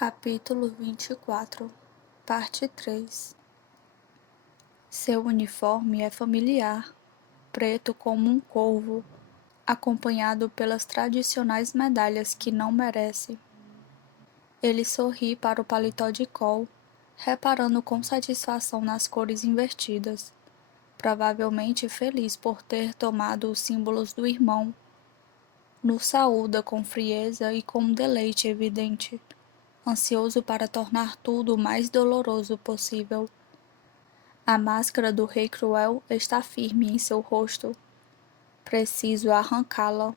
Capítulo 24, Parte 3. Seu uniforme é familiar, preto como um corvo, acompanhado pelas tradicionais medalhas que não merece. Ele sorri para o paletó de Cole, reparando com satisfação nas cores invertidas, provavelmente feliz por ter tomado os símbolos do irmão. Nos saúda com frieza e com um deleite evidente, ansioso para tornar tudo o mais doloroso possível. A máscara do Rei Cruel está firme em seu rosto. Preciso arrancá-la.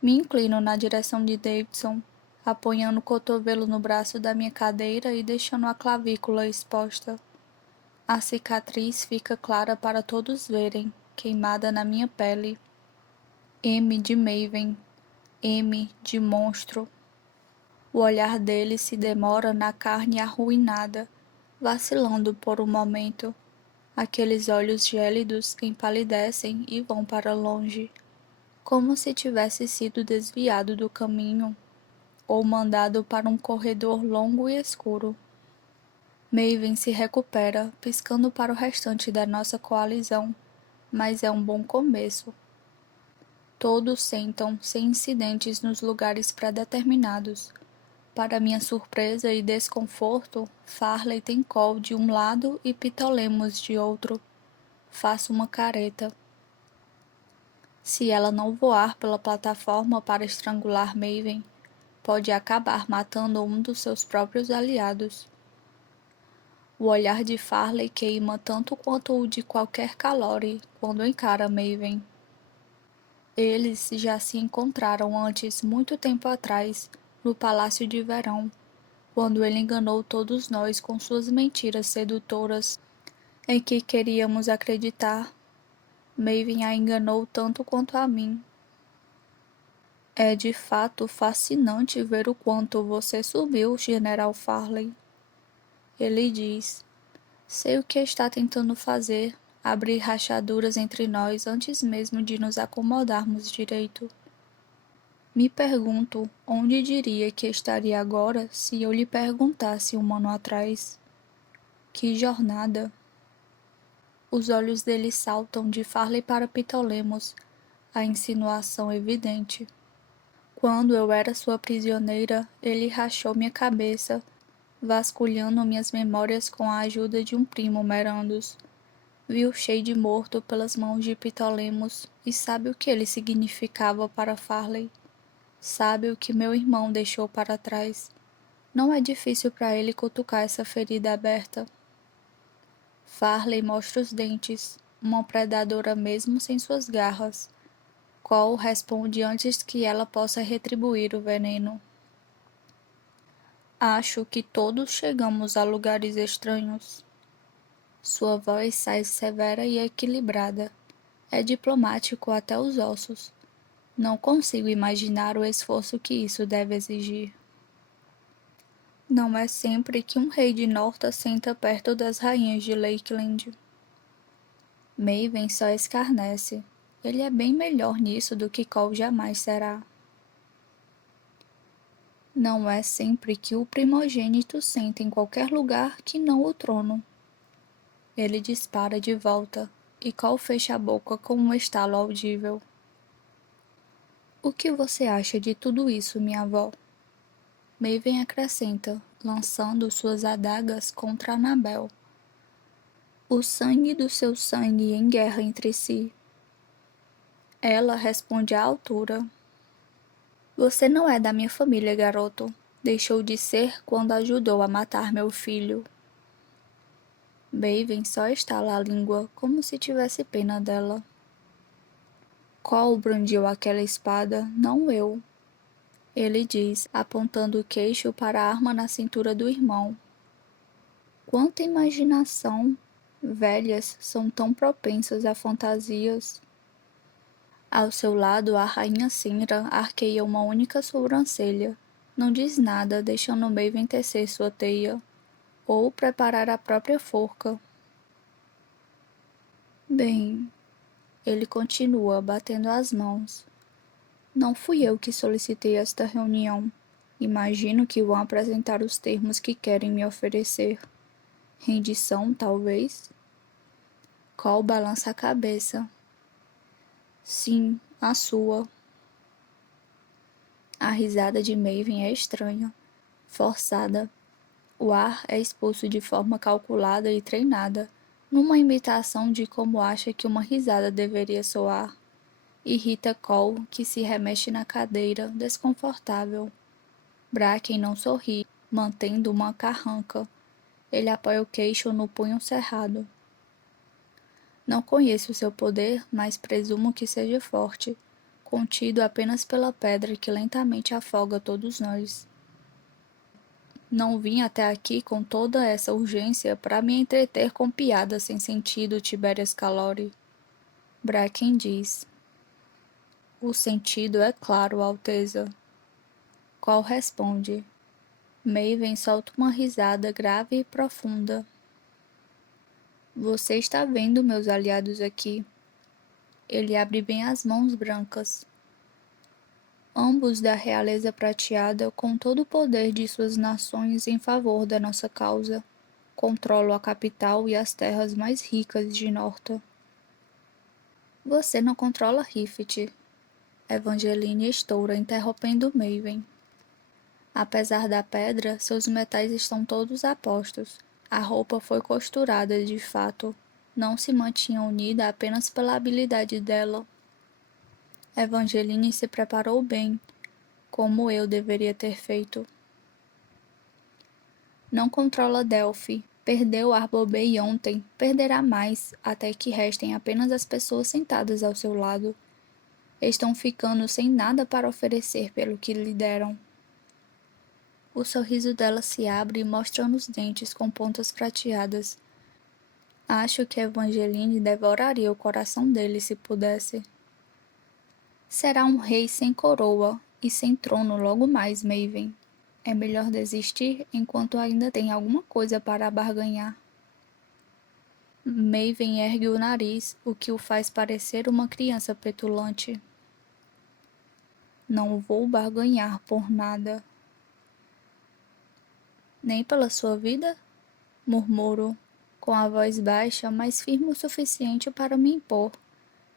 Me inclino na direção de Davidson, apoiando o cotovelo no braço da minha cadeira e deixando a clavícula exposta. A cicatriz fica clara para todos verem, queimada na minha pele. M de Maven. M de monstro. O olhar dele se demora na carne arruinada, vacilando por um momento. Aqueles olhos gélidos empalidecem e vão para longe, como se tivesse sido desviado do caminho, ou mandado para um corredor longo e escuro. Maven se recupera, piscando para o restante da nossa coalizão, mas é um bom começo. Todos sentam sem incidentes nos lugares pré-determinados. Para minha surpresa e desconforto, Farley tem Cole de um lado e Ptolemos de outro. Faço uma careta. Se ela não voar pela plataforma para estrangular Maven, pode acabar matando um dos seus próprios aliados. O olhar de Farley queima tanto quanto o de qualquer Calore quando encara Maven. Eles já se encontraram antes, muito tempo atrás, no Palácio de Verão, quando ele enganou todos nós com suas mentiras sedutoras, em que queríamos acreditar. Maven a enganou tanto quanto a mim. É de fato fascinante ver o quanto você subiu, General Farley. Ele diz. Sei o que está tentando fazer, abrir rachaduras entre nós antes mesmo de nos acomodarmos direito. Me pergunto onde diria que estaria agora se eu lhe perguntasse um ano atrás. Que jornada! Os olhos dele saltam de Farley para Ptolemos, a insinuação evidente. Quando eu era sua prisioneira, ele rachou minha cabeça, vasculhando minhas memórias com a ajuda de um primo Merandos. Viu Shade morto pelas mãos de Ptolemos e sabe o que ele significava para Farley. Sabe o que meu irmão deixou para trás. Não é difícil para ele cutucar essa ferida aberta. Farley mostra os dentes, uma predadora mesmo sem suas garras. Cole responde antes que ela possa retribuir o veneno. Acho que todos chegamos a lugares estranhos. Sua voz sai severa e equilibrada. É diplomático até os ossos. Não consigo imaginar o esforço que isso deve exigir. Não é sempre que um rei de Norta senta perto das rainhas de Lakeland. Maven só escarnece. Ele é bem melhor nisso do que Cole jamais será. Não é sempre que o primogênito senta em qualquer lugar que não o trono. Ele dispara de volta, e Cole fecha a boca com um estalo audível. O que você acha de tudo isso, minha avó? Maven acrescenta, lançando suas adagas contra Annabel. O sangue do seu sangue em guerra entre si. Ela responde à altura. Você não é da minha família, garoto. Deixou de ser quando ajudou a matar meu filho. Maven só estala a língua, como se tivesse pena dela. Cole brandiu aquela espada, não eu. Ele diz, apontando o queixo para a arma na cintura do irmão. Quanta imaginação! Velhas são tão propensas a fantasias. Ao seu lado, a rainha Cinra arqueia uma única sobrancelha. Não diz nada, deixando Maven tecer sua teia, ou preparar a própria forca. Bem, ele continua, batendo as mãos. Não fui eu que solicitei esta reunião. Imagino que vão apresentar os termos que querem me oferecer. Rendição, talvez? Cole balança a cabeça. Sim, a sua. A risada de Maven é estranha, forçada. O ar é expulso de forma calculada e treinada, numa imitação de como acha que uma risada deveria soar. Irrita Cole, que se remexe na cadeira, desconfortável. Bracken não sorri, mantendo uma carranca. Ele apoia o queixo no punho cerrado. Não conheço seu poder, mas presumo que seja forte, contido apenas pela pedra que lentamente afoga todos nós. Não vim até aqui com toda essa urgência para me entreter com piadas sem sentido, Tiberius Calori. Bracken diz. O sentido é claro, Alteza. Cole responde. Maven solta uma risada grave e profunda. Você está vendo meus aliados aqui. Ele abre bem as mãos brancas. Ambos da realeza prateada com todo o poder de suas nações em favor da nossa causa. Controlam a capital e as terras mais ricas de Norta. Você não controla Rift. Evangeline estoura, interrompendo Maven. Apesar da pedra, seus metais estão todos a postos. A roupa foi costurada de fato. Não se mantinha unida apenas pela habilidade dela. Evangeline se preparou bem, como eu deveria ter feito. Não controla Delphi. Perdeu Arbobei ontem, perderá mais, até que restem apenas as pessoas sentadas ao seu lado. Estão ficando sem nada para oferecer pelo que lhe deram. O sorriso dela se abre, mostrando os dentes com pontas prateadas. Acho que Evangeline devoraria o coração dele se pudesse. Será um rei sem coroa e sem trono logo mais, Maven. É melhor desistir enquanto ainda tem alguma coisa para barganhar. Maven ergue o nariz, o que o faz parecer uma criança petulante. Não vou barganhar por nada. Nem pela sua vida? Murmuro, com a voz baixa, mas firme o suficiente para me impor.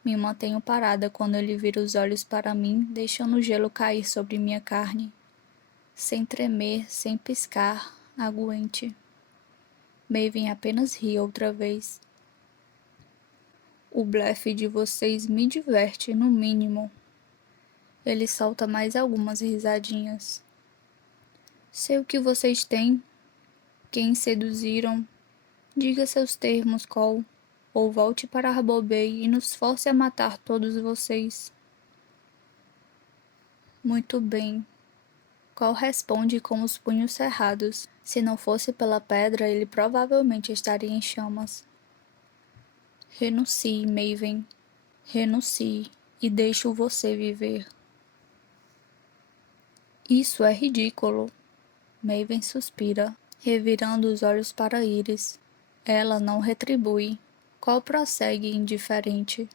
Me mantenho parada quando ele vira os olhos para mim, deixando o gelo cair sobre minha carne. Sem tremer, sem piscar, aguente. Maven apenas ri outra vez. O blefe de vocês me diverte, no mínimo. Ele solta mais algumas risadinhas. Sei o que vocês têm. Quem seduziram. Diga seus termos, Cole, ou volte para Arbobei e nos force a matar todos vocês. Muito bem. Cole responde com os punhos cerrados. Se não fosse pela pedra, ele provavelmente estaria em chamas. Renuncie, Maven. Renuncie e deixo você viver. Isso é ridículo. Maven suspira, revirando os olhos para Iris. Ela não retribui. Cole prossegue indiferente.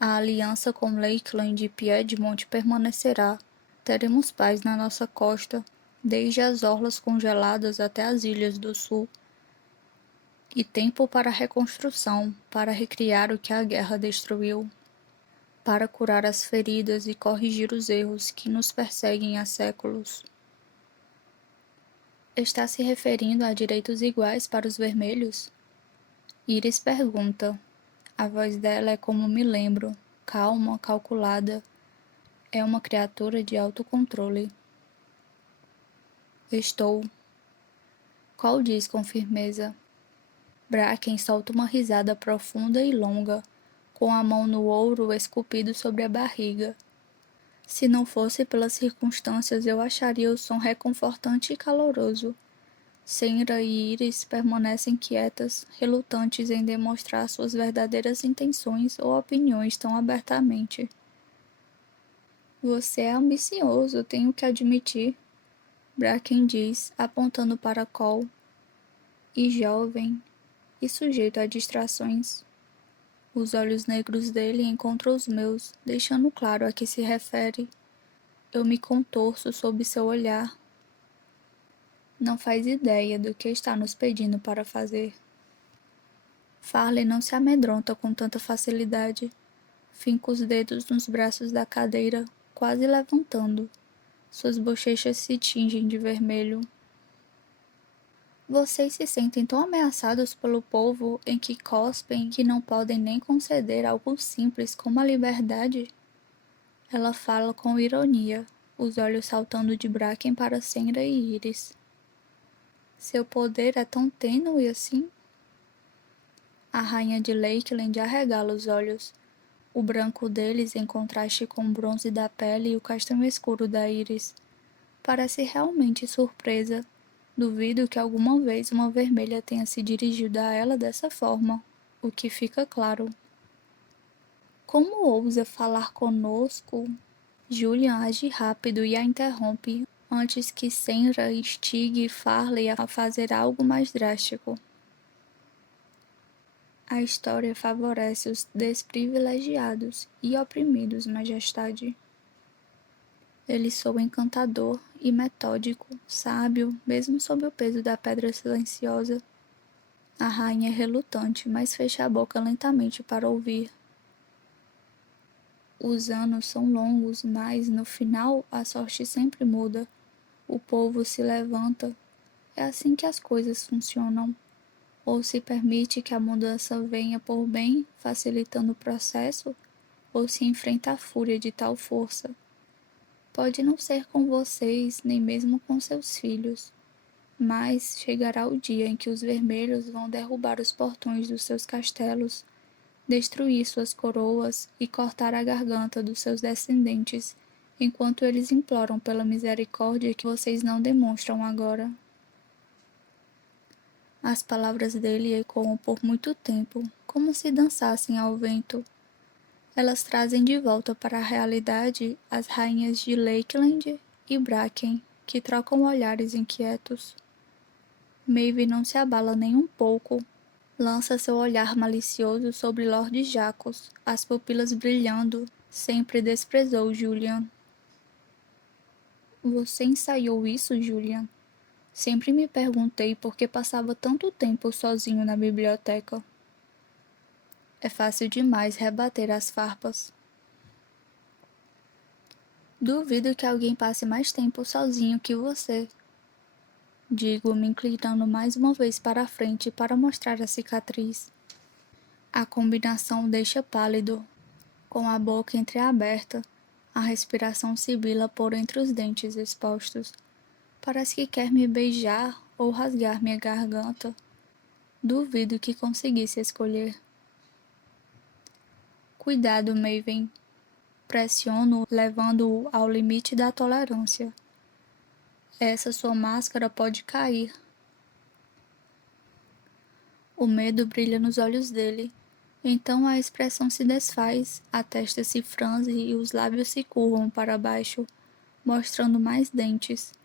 A aliança com Lakeland e Piedmont permanecerá. Teremos paz na nossa costa, desde as orlas congeladas até as ilhas do sul. E tempo para a reconstrução, para recriar o que a guerra destruiu. Para curar as feridas e corrigir os erros que nos perseguem há séculos. Está se referindo a direitos iguais para os vermelhos? Iris pergunta. A voz dela é como me lembro, calma, calculada. É uma criatura de autocontrole. Estou. Cole diz com firmeza. Bracken solta uma risada profunda e longa, com a mão no ouro esculpido sobre a barriga. Se não fosse pelas circunstâncias, eu acharia o som reconfortante e caloroso. Senra e Iris permanecem quietas, relutantes em demonstrar suas verdadeiras intenções ou opiniões tão abertamente. Você é ambicioso, tenho que admitir, Bracken diz, apontando para Cole. E jovem, e sujeito a distrações. Os olhos negros dele encontram os meus, deixando claro a que se refere. Eu me contorço sob seu olhar. Não faz ideia do que está nos pedindo para fazer. Farley não se amedronta com tanta facilidade. Finca os dedos nos braços da cadeira, quase levantando. Suas bochechas se tingem de vermelho. Vocês se sentem tão ameaçados pelo povo em que cospem que não podem nem conceder algo simples como a liberdade? Ela fala com ironia, os olhos saltando de Bracken para Senra e Iris. Seu poder é tão tênue assim? A rainha de Lakeland arregala os olhos, o branco deles em contraste com o bronze da pele e o castanho escuro da íris. Parece realmente surpresa. Duvido que alguma vez uma vermelha tenha se dirigido a ela dessa forma, o que fica claro. Como ousa falar conosco? Julian age rápido e a interrompe, antes que Senra instigue Farley a fazer algo mais drástico. A história favorece os desprivilegiados e oprimidos, Majestade. Ele soa encantador e metódico, sábio, mesmo sob o peso da pedra silenciosa. A rainha é relutante, mas fecha a boca lentamente para ouvir. Os anos são longos, mas, no final, a sorte sempre muda. O povo se levanta. É assim que as coisas funcionam. Ou se permite que a mudança venha por bem, facilitando o processo, ou se enfrenta a fúria de tal força. Pode não ser com vocês, nem mesmo com seus filhos, mas chegará o dia em que os vermelhos vão derrubar os portões dos seus castelos, destruir suas coroas e cortar a garganta dos seus descendentes, enquanto eles imploram pela misericórdia que vocês não demonstram agora. As palavras dele ecoam por muito tempo, como se dançassem ao vento. Elas trazem de volta para a realidade as rainhas de Lakeland e Bracken, que trocam olhares inquietos. Maeve não se abala nem um pouco. Lança seu olhar malicioso sobre Lord Jacos, as pupilas brilhando. Sempre desprezou Julian. Você ensaiou isso, Julian? Sempre me perguntei por que passava tanto tempo sozinho na biblioteca. É fácil demais rebater as farpas. Duvido que alguém passe mais tempo sozinho que você. Digo, me inclinando mais uma vez para a frente para mostrar a cicatriz. A combinação deixa pálido, com a boca entreaberta, a respiração sibila por entre os dentes expostos. Parece que quer me beijar ou rasgar minha garganta. Duvido que conseguisse escolher. Cuidado, Maven. Pressiono, levando-o ao limite da tolerância. Essa sua máscara pode cair. O medo brilha nos olhos dele. Então a expressão se desfaz, a testa se franze e os lábios se curvam para baixo, mostrando mais dentes.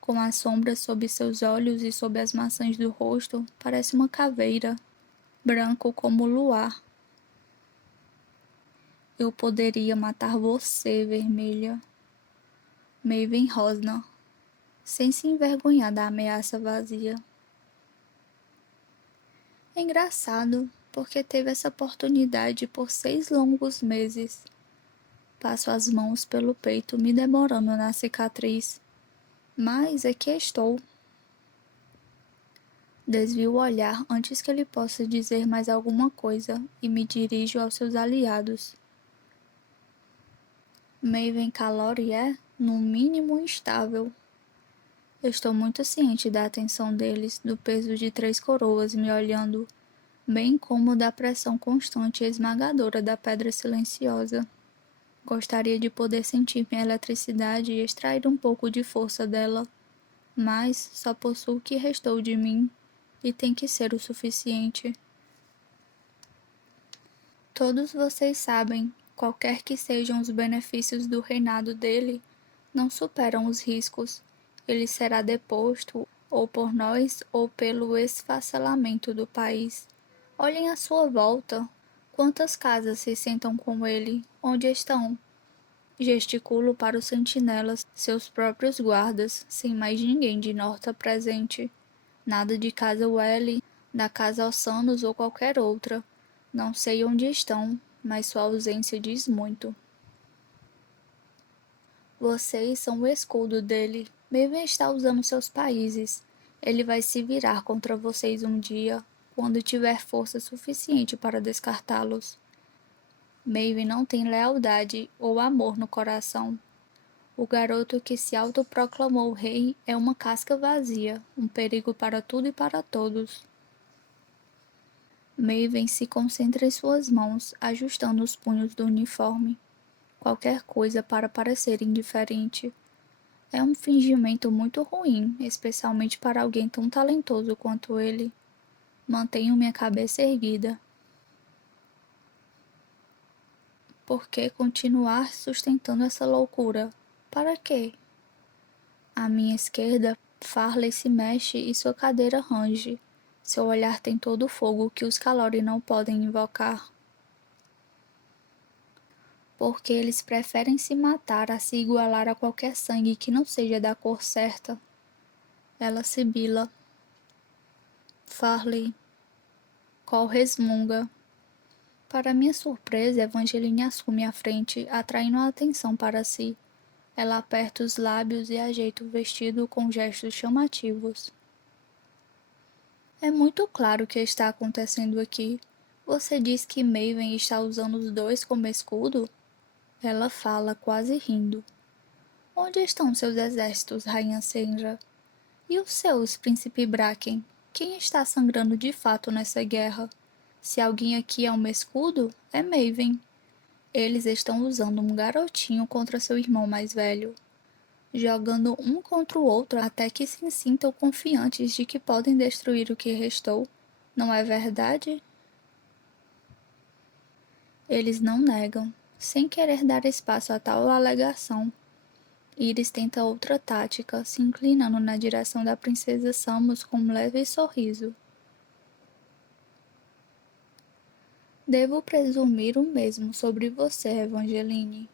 Com as sombras sob seus olhos e sob as maçãs do rosto, parece uma caveira, branco como o luar. Eu poderia matar você, vermelha. Maven rosna, sem se envergonhar da ameaça vazia. É engraçado, porque teve essa oportunidade por 6 longos meses. Passo as mãos pelo peito, me demorando na cicatriz. Mas aqui estou. Desvio o olhar antes que ele possa dizer mais alguma coisa e me dirijo aos seus aliados. Maven Calori é, no mínimo, instável. Estou muito ciente da atenção deles, do peso de 3 coroas me olhando, bem como da pressão constante e esmagadora da pedra silenciosa. Gostaria de poder sentir minha eletricidade e extrair um pouco de força dela, mas só possuo o que restou de mim, e tem que ser o suficiente. Todos vocês sabem, qualquer que sejam os benefícios do reinado dele, não superam os riscos. Ele será deposto, ou por nós, ou pelo esfacelamento do país. Olhem à sua volta. Quantas casas se sentam com ele? Onde estão? Gesticulo para os sentinelas, seus próprios guardas, sem mais ninguém de Norta presente. Nada de casa Welly, da casa Ossanos ou qualquer outra. Não sei onde estão, mas sua ausência diz muito. Vocês são o escudo dele. Maven está usando seus países. Ele vai se virar contra vocês um dia, quando tiver força suficiente para descartá-los. Maven não tem lealdade ou amor no coração. O garoto que se autoproclamou rei é uma casca vazia, um perigo para tudo e para todos. Maven se concentra em suas mãos, ajustando os punhos do uniforme. Qualquer coisa para parecer indiferente. É um fingimento muito ruim, especialmente para alguém tão talentoso quanto ele. Mantenho minha cabeça erguida. Por que continuar sustentando essa loucura? Para quê? À minha esquerda, Farley se mexe e sua cadeira range. Seu olhar tem todo o fogo que os Calori não podem invocar. Porque eles preferem se matar a se igualar a qualquer sangue que não seja da cor certa. Ela sibila. Farley. Cole resmunga. Para minha surpresa, Evangeline assume a frente, atraindo a atenção para si. Ela aperta os lábios e ajeita o vestido com gestos chamativos. É muito claro o que está acontecendo aqui. Você diz que Maven está usando os dois como escudo? Ela fala, quase rindo. Onde estão seus exércitos, Rainha Sandra? E os seus, Príncipe Bracken? Quem está sangrando de fato nessa guerra? Se alguém aqui é um escudo, é Maven. Eles estão usando um garotinho contra seu irmão mais velho, jogando um contra o outro até que se sintam confiantes de que podem destruir o que restou. Não é verdade? Eles não negam, sem querer dar espaço a tal alegação. Iris tenta outra tática, se inclinando na direção da princesa Samus com um leve sorriso. Devo presumir o mesmo sobre você, Evangeline.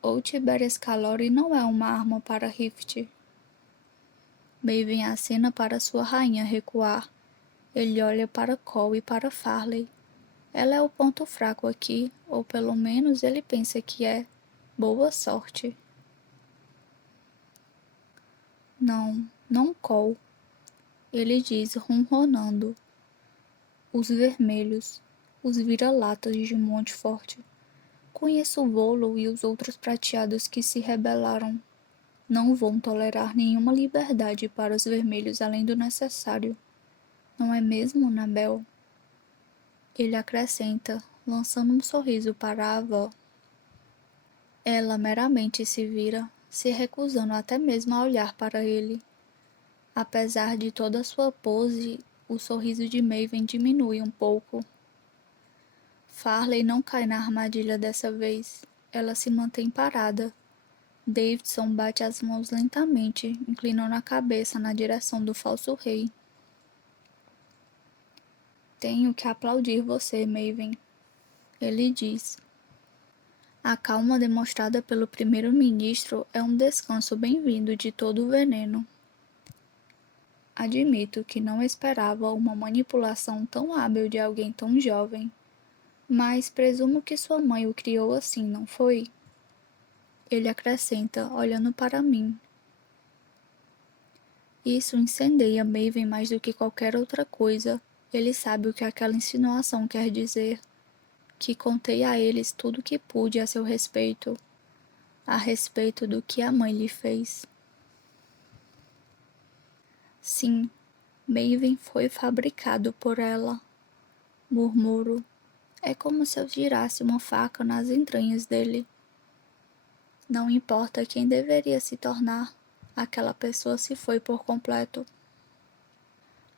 Ou Tiberius Calori não é uma arma para Rift. Maven acena para sua rainha recuar. Ele olha para Cole e para Farley. Ela é o ponto fraco aqui, ou pelo menos ele pensa que é. Boa sorte. Não, não Cole. Ele diz, ronronando. Os vermelhos, os vira-latas de Monte Forte. Conheço o Volo e os outros prateados que se rebelaram. Não vão tolerar nenhuma liberdade para os vermelhos além do necessário. Não é mesmo, Nabel? Ele acrescenta, lançando um sorriso para a avó. Ela meramente se vira, se recusando até mesmo a olhar para ele. Apesar de toda sua pose, o sorriso de Maven diminui um pouco. Farley não cai na armadilha dessa vez. Ela se mantém parada. Davidson bate as mãos lentamente, inclinando a cabeça na direção do falso rei. Tenho que aplaudir você, Maven. Ele diz. A calma demonstrada pelo primeiro-ministro é um descanso bem-vindo de todo o veneno. Admito que não esperava uma manipulação tão hábil de alguém tão jovem, mas presumo que sua mãe o criou assim, não foi? Ele acrescenta, olhando para mim. Isso incendeia Maven mais do que qualquer outra coisa. Ele sabe o que aquela insinuação quer dizer. Que contei a eles tudo o que pude a seu respeito. A respeito do que a mãe lhe fez. Sim, Maven foi fabricado por ela. Murmuro. É como se eu girasse uma faca nas entranhas dele. Não importa quem deveria se tornar, aquela pessoa se foi por completo.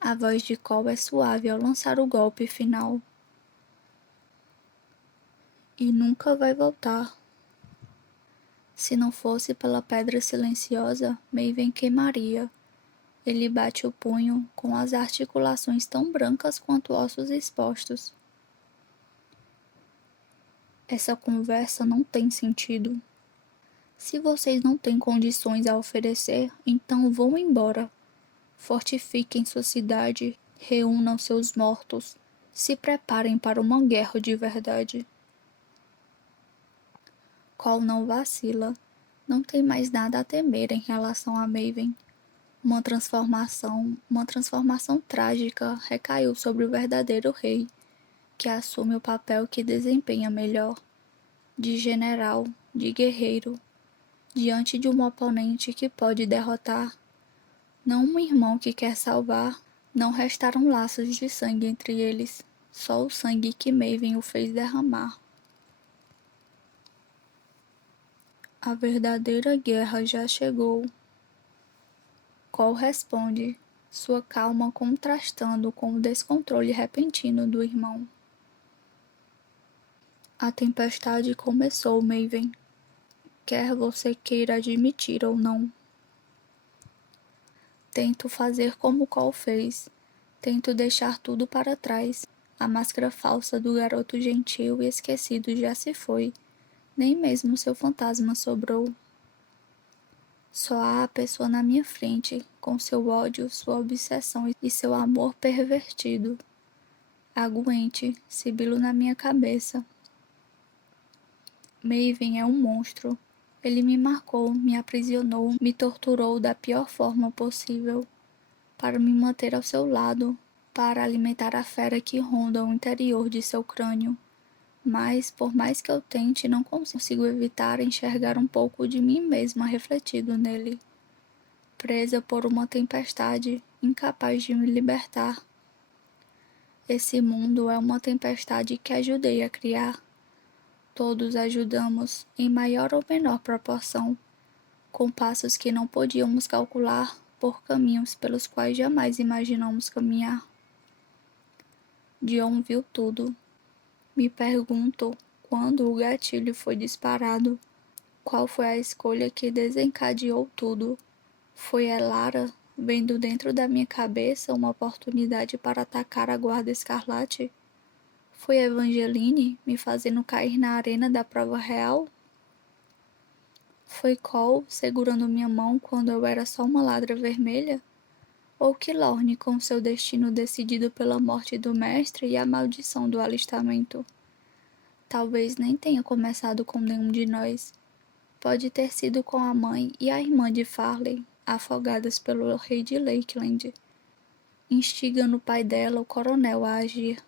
A voz de Cole é suave ao lançar o golpe final. E nunca vai voltar. Se não fosse pela pedra silenciosa, Maven queimaria. Ele bate o punho, com as articulações tão brancas quanto ossos expostos. Essa conversa não tem sentido. Se vocês não têm condições a oferecer, então vão embora. Fortifiquem sua cidade, reúnam seus mortos, se preparem para uma guerra de verdade. Cole não vacila, não tem mais nada a temer em relação a Maven. Uma transformação trágica recaiu sobre o verdadeiro rei, que assume o papel que desempenha melhor, de general, de guerreiro, diante de um oponente que pode derrotar, não um irmão que quer salvar. Não restaram laços de sangue entre eles, só o sangue que Maven o fez derramar. A verdadeira guerra já chegou. Cole responde, sua calma contrastando com o descontrole repentino do irmão. A tempestade começou, Maven, quer você queira admitir ou não. Tento fazer como Cole fez. Tento deixar tudo para trás. A máscara falsa do garoto gentil e esquecido já se foi. Nem mesmo seu fantasma sobrou. Só há a pessoa na minha frente, com seu ódio, sua obsessão e seu amor pervertido. Aguente, sibilo na minha cabeça. Maven é um monstro. Ele me marcou, me aprisionou, me torturou da pior forma possível, para me manter ao seu lado, para alimentar a fera que ronda o interior de seu crânio. Mas, por mais que eu tente, não consigo evitar enxergar um pouco de mim mesma refletido nele. Presa por uma tempestade, incapaz de me libertar. Esse mundo é uma tempestade que ajudei a criar. Todos ajudamos, em maior ou menor proporção, com passos que não podíamos calcular, por caminhos pelos quais jamais imaginamos caminhar. Dion viu tudo. Me pergunto, quando o gatilho foi disparado, qual foi a escolha que desencadeou tudo? Foi Elara, vendo dentro da minha cabeça uma oportunidade para atacar a Guarda Escarlate? Foi Evangeline me fazendo cair na arena da prova real? Foi Cole segurando minha mão quando eu era só uma ladra vermelha? Ou Killorn com seu destino decidido pela morte do mestre e a maldição do alistamento? Talvez nem tenha começado com nenhum de nós. Pode ter sido com a mãe e a irmã de Farley, afogadas pelo rei de Lakeland, instigando o pai dela, o coronel, a agir.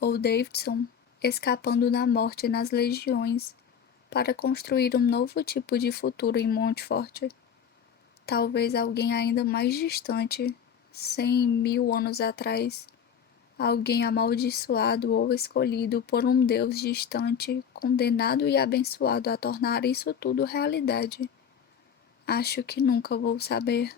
Ou Davidson, escapando da morte nas legiões, para construir um novo tipo de futuro em Montfort. Talvez alguém ainda mais distante, 100, 1000 anos atrás. Alguém amaldiçoado ou escolhido por um Deus distante, condenado e abençoado a tornar isso tudo realidade. Acho que nunca vou saber.